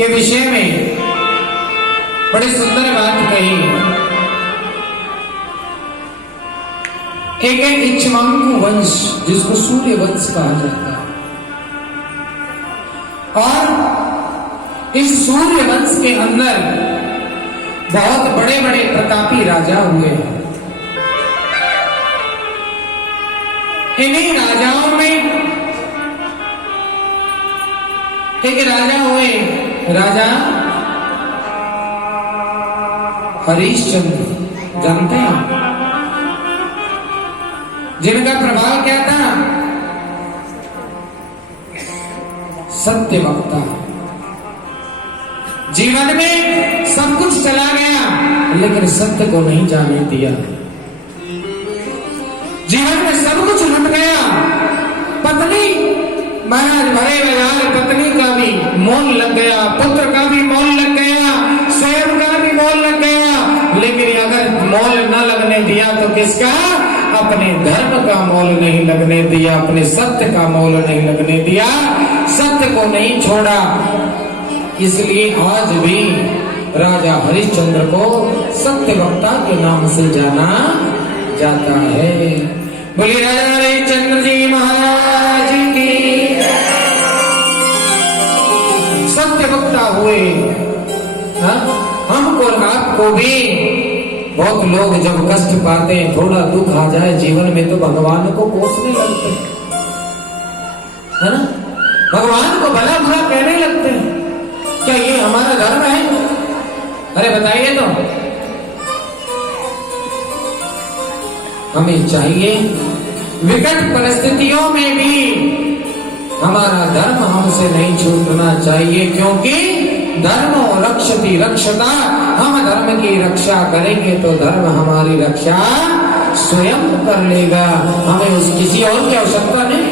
के विषय में बड़ी सुंदर बात कही। एक है इक्ष्वाकु वंश, जिसको सूर्य वंश कहा जाता है, और इस सूर्य वंश के अंदर बहुत बड़े बड़े प्रतापी राजा हुए हैं। इन्हीं राजाओं में एक राजा हुए, राजा हरिश्चंद्र, जानते हैं जिनका प्रभाव क्या था? सत्य वक्ता। जीवन में सब कुछ चला गया लेकिन सत्य को नहीं जाने दिया। जीवन में सब कुछ लुट गया, पत्नी महाराज भरे बाजार, पत्नी का भी मोल लग गया, पुत्र का भी मोल लग गया, स्वयं का भी मोल लग गया, लेकिन अगर मोल न लगने दिया तो किसका? अपने धर्म का मोल नहीं लगने दिया, अपने सत्य का मोल नहीं लगने दिया, सत्य को नहीं छोड़ा। इसलिए आज भी राजा हरिश्चंद्र को सत्य वक्ता के नाम से जाना जाता है। बोलिए राजा हरिश्चंद्र जी महाराज की। सत्य वक्ता हुए। हमको आपको भी बहुत लोग जब कष्ट पाते हैं, थोड़ा दुख आ जाए जीवन में, तो भगवान को कोसने लगते हैं, है ना? भगवान को भला बुरा कहने लगते हैं। क्या ये हमारा धर्म है? अरे बताइए तो। हमें चाहिए विकट परिस्थितियों में भी हमारा धर्म हमसे नहीं छूटना चाहिए, क्योंकि धर्मो रक्षति रक्षता। हम धर्म की रक्षा करेंगे तो धर्म हमारी रक्षा स्वयं कर लेगा, हमें उस किसी और की आवश्यकता नहीं।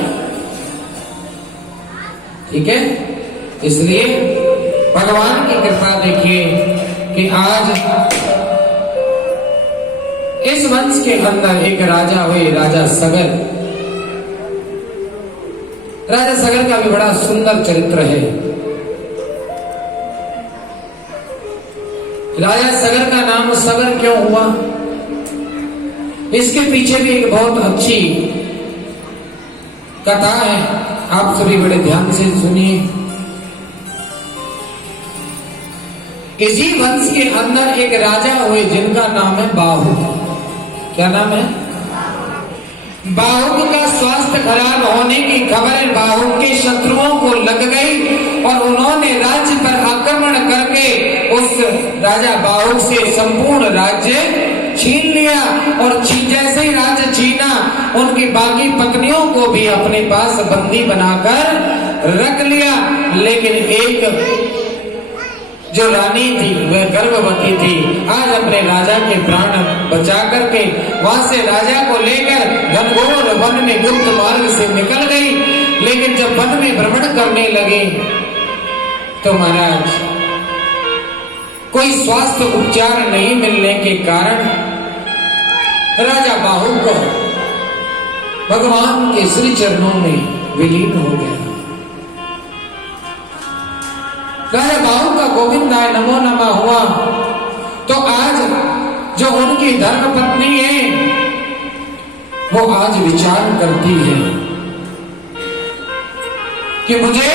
ठीक है, इसलिए भगवान की कृपा देखिए कि आज इस वंश के अंदर एक राजा हुए, राजा सगर। राजा सगर का भी बड़ा सुंदर चरित्र है। राजा सगर का नाम सगर क्यों हुआ, इसके पीछे भी एक बहुत अच्छी कथा है, आप सभी बड़े ध्यान से सुनिए। इसी वंश के अंदर एक राजा हुए जिनका नाम है बाहु। क्या नाम है? बाहु का स्वास्थ्य खराब होने की खबर बाहु के शत्रुओं को लग गई और उन्होंने राज्य पर आक्रमण करके उस राजा बाहु से संपूर्ण राज्य छीन लिया। और जैसे ही राज्य छीना, उनकी बाकी पत्नियों को भी अपने पास बंदी बनाकर रख लिया। लेकिन एक जो रानी थी वह गर्भवती थी, आज अपने राजा के प्राण बचा करके वहां से राजा को लेकर घनघोर वन में गुप्त मार्ग से निकल गई। लेकिन जब वन में भ्रमण करने लगे तो महाराज कोई स्वास्थ्य उपचार नहीं मिलने के कारण राजा बाहु को भगवान के श्री चरणों में विलीन हो गया। राजा बाहु का गोविंदाय नमो नमः हुआ तो आज जो उनकी धर्म पत्नी है वो आज विचार करती है कि मुझे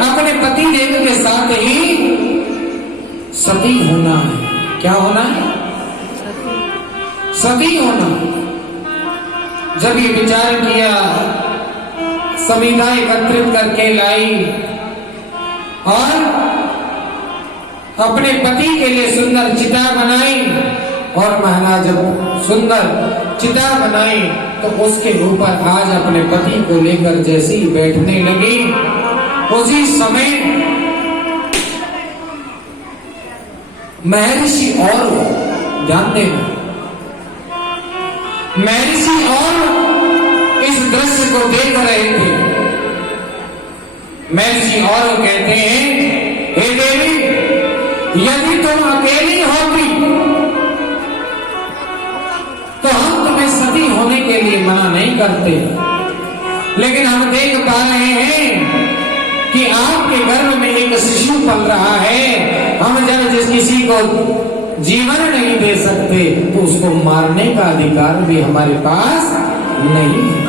अपने पति देव के साथ ही सती होना है। क्या होना है? सती होना। जब ये विचार किया, सविधा एकत्रित करके लाई और अपने पति के लिए सुंदर चिता बनाई। और महाराज जब सुंदर चिता बनाई तो उसके ऊपर आज अपने पति को लेकर जैसी बैठने लगी, उसी समय महर्षि और ध्यान देना, महर्षि और इस दृश्य को देख रहे थे। महर्षि और कहते हैं, हे देवी, यदि तुम अकेली होती तो हम तुम्हें सती होने के लिए मना नहीं करते, लेकिन हम देख पा रहे हैं कि आपके गर्भ में एक शिशु पल रहा है हम जब जिस किसी को जीवन नहीं दे सकते तो उसको मारने का अधिकार भी हमारे पास नहीं है।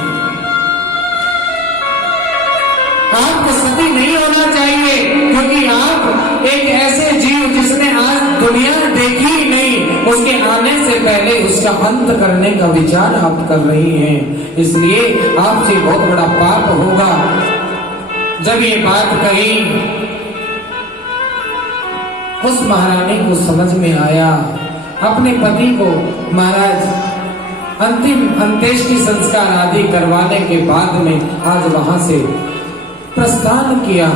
आपको सती नहीं होना चाहिए, क्योंकि आप एक ऐसे जीव जिसने आज दुनिया देखी ही नहीं, उसके आने से पहले उसका अंत करने का विचार आप कर रही हैं। इसलिए आपसे बहुत बड़ा पाप होगा। जब ये बात कही, उस महारानी को समझ में आया। अपने पति को महाराज अंतिम अंत्येष्टि संस्कार आदि करवाने के बाद में आज वहां से प्रस्थान किया।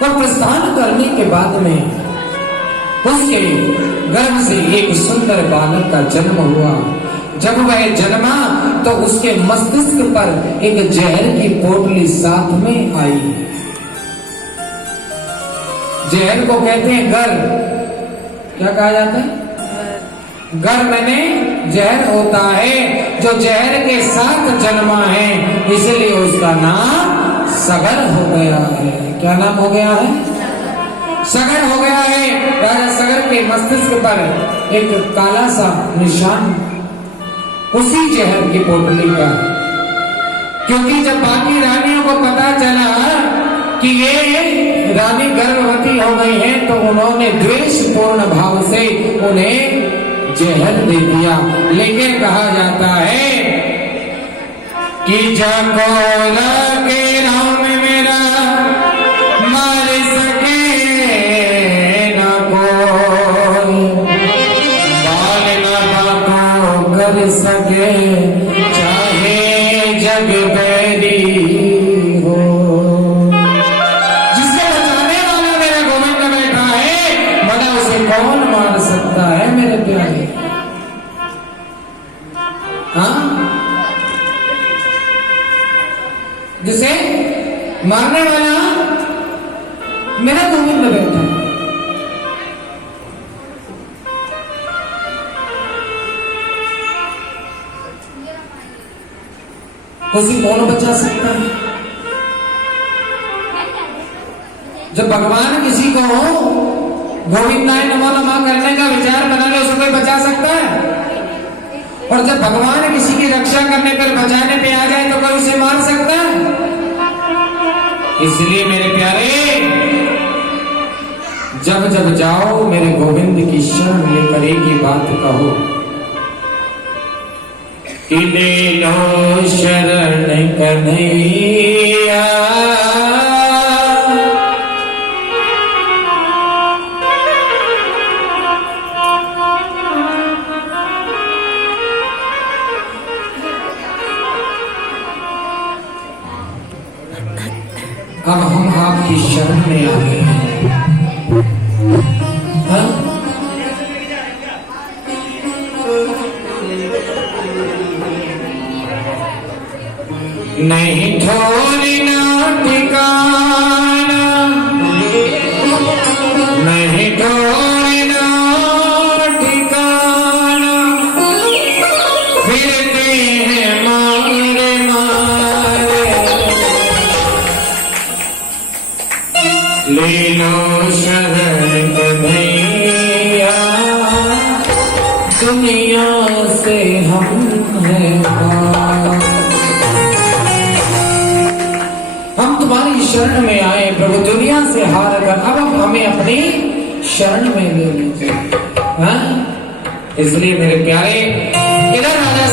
और प्रस्थान करने के बाद में उसके गर्भ से एक सुंदर बालक का जन्म हुआ। जब वह जन्मा तो उसके मस्तिष्क पर एक जहर की पोटली साथ में आई। जहर को कहते हैं गर। क्या कहा जाता है? गर मैंने जहर होता है जो जहर के साथ जन्मा है, इसलिए उसका नाम सगर हो गया है। क्या नाम हो गया है? सगर हो गया है। राजा सगर के मस्तिष्क पर एक काला सा निशान उसी जहर की पोटली का। क्योंकि जब बाकी रानियों को पता चला कि ये रानी गर्भवती हो गई है, तो उन्होंने द्वेषपूर्ण भाव से उन्हें जहर दे दिया। लेकिन कहा जाता है कि जकोला के राम मेरा मार सके न कोई, बाल न बातों कर सके, चाहे जग बैरी हो। जिससे बचाने वाला मेरा गोविंद बैठा है, बड़ा उसे कौन मार सकता है मेरे प्यारे? हाँ, जिसे मारने वाला मेरा गोविंद बैठा। उसी कौन बचा सकता है? जब भगवान किसी को गोविंदाय नमो नमः करने का विचार बना ले, उसको कोई बचा सकता है? और जब भगवान किसी की रक्षा करने पर बचाने पे आ जाए तो कोई उसे मार सकता है? इसलिए मेरे प्यारे, जब जब जाओ मेरे गोविंद की शरण लेकर एक ही बात कहो कि ले लो शरण कन्हैया, अब हम आपकी शरण में आ गए हैं। हाँ? नहीं छोड़ना ठिकाना, नहीं छोड़ना ठिकाना, फिरते हैं मारे मारे, ले लो शरण कन्हैया, दुनिया से हम हैं पार। हम तुम्हारी शरण में आए प्रभु, दुनिया से हार कर अब हमें अपनी शरण में ले लीजिए। हाँ? इसलिए मेरे प्यारे, इधर राजा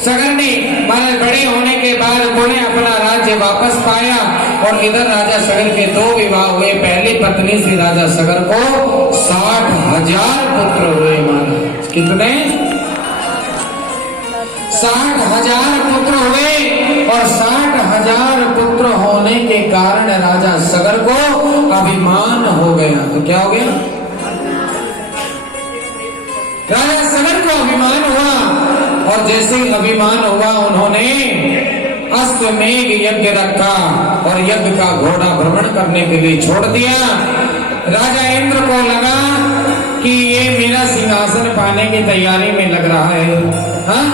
सगर ने महाराज बड़े होने के बाद उन्होंने अपना राज्य वापस पाया, और इधर राजा सगर के 2 विवाह हुए। पहली पत्नी से राजा सगर को 60,000 पुत्र हुए। महाराज कितने? 60,000 पुत्र हुए। और 60,000 पुत्र होने के कारण राजा सगर को अभिमान हो गया। तो क्या हो गया? राजा सगर को अभिमान हुआ, और जैसे ही अभिमान हुआ उन्होंने अश्वमेघ यज्ञ रखा और यज्ञ का घोड़ा भ्रमण करने के लिए छोड़ दिया। राजा इंद्र को लगा कि ये मेरा सिंहासन पाने की तैयारी में लग रहा है। हाँ?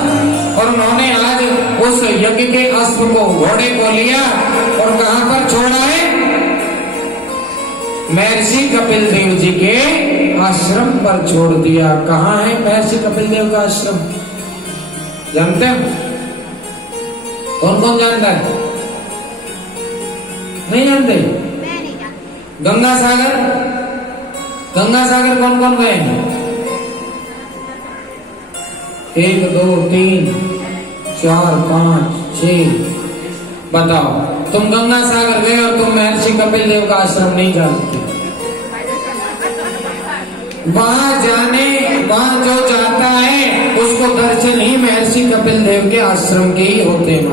और उन्होंने आज उस यज्ञ के अश्व को, घोड़े को लिया और कहां पर छोड़ा है? महर्षि कपिल देव जी के आश्रम पर छोड़ दिया। कहाँ है महर्षि कपिल देव का आश्रम? जानते हो? कौन कौन जानता है? नहीं जानते? गंगा सागर, गंगा सागर कौन कौन गए? 1 2 3 4 5 6। बताओ, तुम गंगा सागर गए और तुम महर्षि कपिल देव का आश्रम नहीं जानते। वहां जो जाता है उसको दर्शन ही महर्षि कपिल देव के आश्रम के ही होते हैं।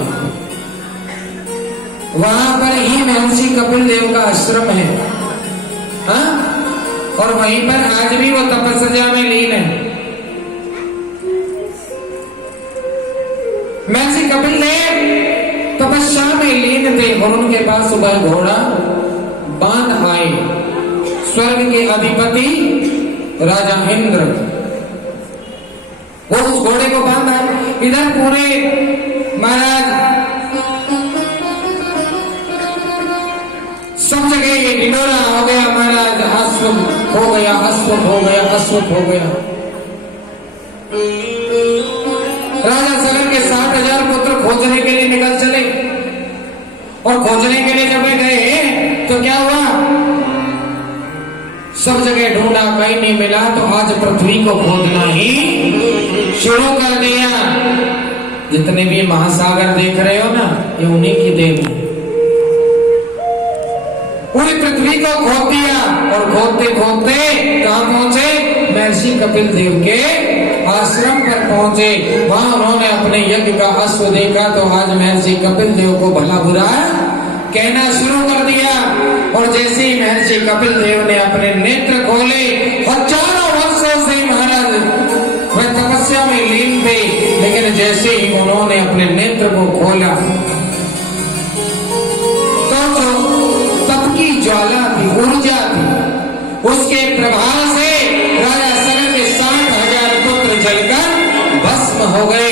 वहां पर ही महर्षि कपिल देव का आश्रम है। हाँ? और वहीं पर आज भी वो तपस्या में लीन है। महर्षि कपिल देव तपस्या में लीन थे और उनके पास सुबह घोड़ा बांध आए स्वर्ग के अधिपति राजा इंद्र। वो उस घोड़े को बांध आए। इधर पूरे महाराज सब जगह ये ढिंडोरा हो गया। महाराज अश्व हो गया, अश्व हो गया, अश्व हो गया। राजा सगर के 60,000 पुत्र खोजने के लिए निकल चले और खोजने के लिए जब गए तो क्या हुआ? सब जगह ढूंढा, कहीं नहीं मिला। तो आज पृथ्वी को खोदना ही शुरू कर दिया। जितने भी महासागर देख रहे हो ना, ये उन्हीं की देन है। पूरी पृथ्वी को खोद दिया और खोदते खोदते कहां पहुंचे? महर्षि कपिल देव के आश्रम पर पहुंचे। वहां उन्होंने अपने यज्ञ का अश्व देखा तो आज महर्षि कपिल देव को भला बुरा कहना शुरू कर दिया। और जैसे ही महर्षि कपिल देव ने अपने नेत्र खोले, हजारों वर्षों से महाराज वह तपस्या में लीन थे, लेकिन जैसे ही उन्होंने अपने नेत्र को खोला तो जो तप की ज्वाला थी, ऊर्जा थी, उसके प्रभाव से राजा सगर के 60,000 पुत्र जलकर भस्म हो गए।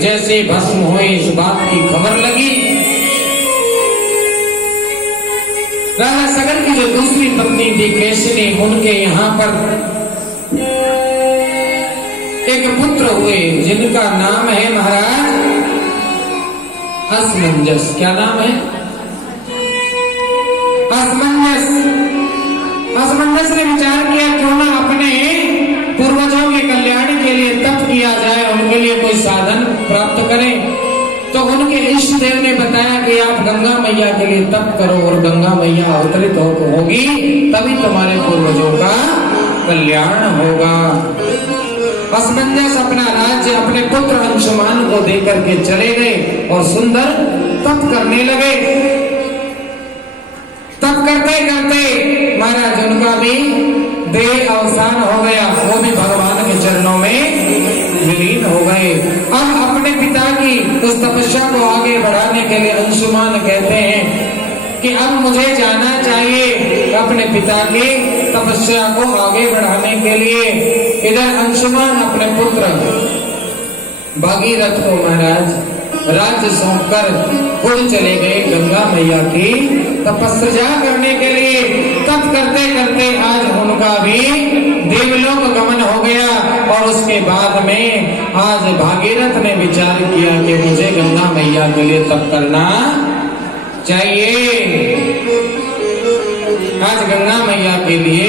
जैसे भस्म हुए इस बात की खबर लगी, राजा सगर की जो दूसरी पत्नी थी केशिनी, उनके यहाँ पर एक पुत्र हुए जिनका नाम है महाराज असमंजस। क्या नाम है? असमंजस। असमंजस ने विचार किया क्यों ना अपने पूर्वजों के कल्याण के लिए तप किया जाए, उनके लिए कोई साधन प्राप्त करें। तो उनके इष्ट देव ने बताया कि आप गंगा मैया के लिए तप करो और गंगा मैया अवतरित होगी तभी तुम्हारे पूर्वजों का कल्याण होगा। असमंजस अपना राज्य अपने पुत्र अंशुमान को देकर के चले गए और सुंदर तप करने लगे। तप करते करते महाराज उनका भी देह अवसान हो गया, वो भी भगवान के चरणों में विलीन हो गए। अब अपने पिता की उस तपस्या को आगे बढ़ाने के लिए अंशुमान कहते हैं कि अब मुझे जाना चाहिए अपने पिता की तपस्या को आगे बढ़ाने के लिए। इधर अंशुमान अपने पुत्र भागीरथ को महाराज राज्य सौंपकर खुद चले गए गंगा मैया की तपस्या करने के लिए। तप करते करते आज उनका भी देवलोक गमन हो गया और उसके बाद में आज भागीरथ ने विचार किया कि मुझे गंगा मैया के लिए तप करना चाहिए। आज गंगा मैया के लिए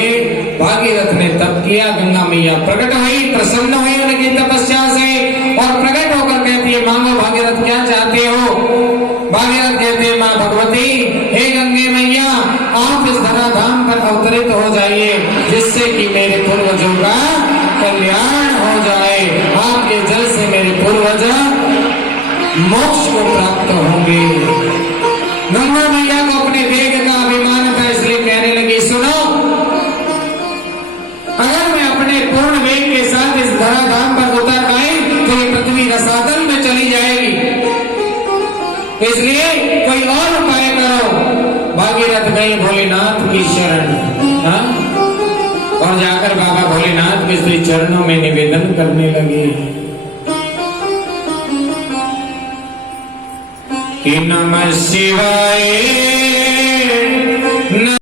भागीरथ ने तप किया। गंगा मैया प्रकट हुई, प्रसन्न हुई उनकी तपस्या से और प्रकट होकर कहती है, मांगो भागीरथ क्या चाहते हो? भागीरथ कहते हैं, मां भगवती, हे गंगे मैया, आप इस धराधाम पर अवतरित हो जाइए जिससे कि मेरे पूर्वजों का कल्याण हो जाए। आपके जल से मेरे पूर्वज मोक्ष को प्राप्त होंगे। गंगा मैया को अपने वेग का अभिमान था, इसलिए कहने लगी, सुनो, अगर मैं अपने पूर्ण वेग के साथ इस धराधाम पर उतर आई तो ये पृथ्वी रसातल में चली जाएगी, इसलिए कोई और उपाय करो। भागीरथ गए भोलेनाथ की शरण, और जाकर बाबा भोलेनाथ के श्री चरणों में निवेदन करने लगे कि नमः शिवाय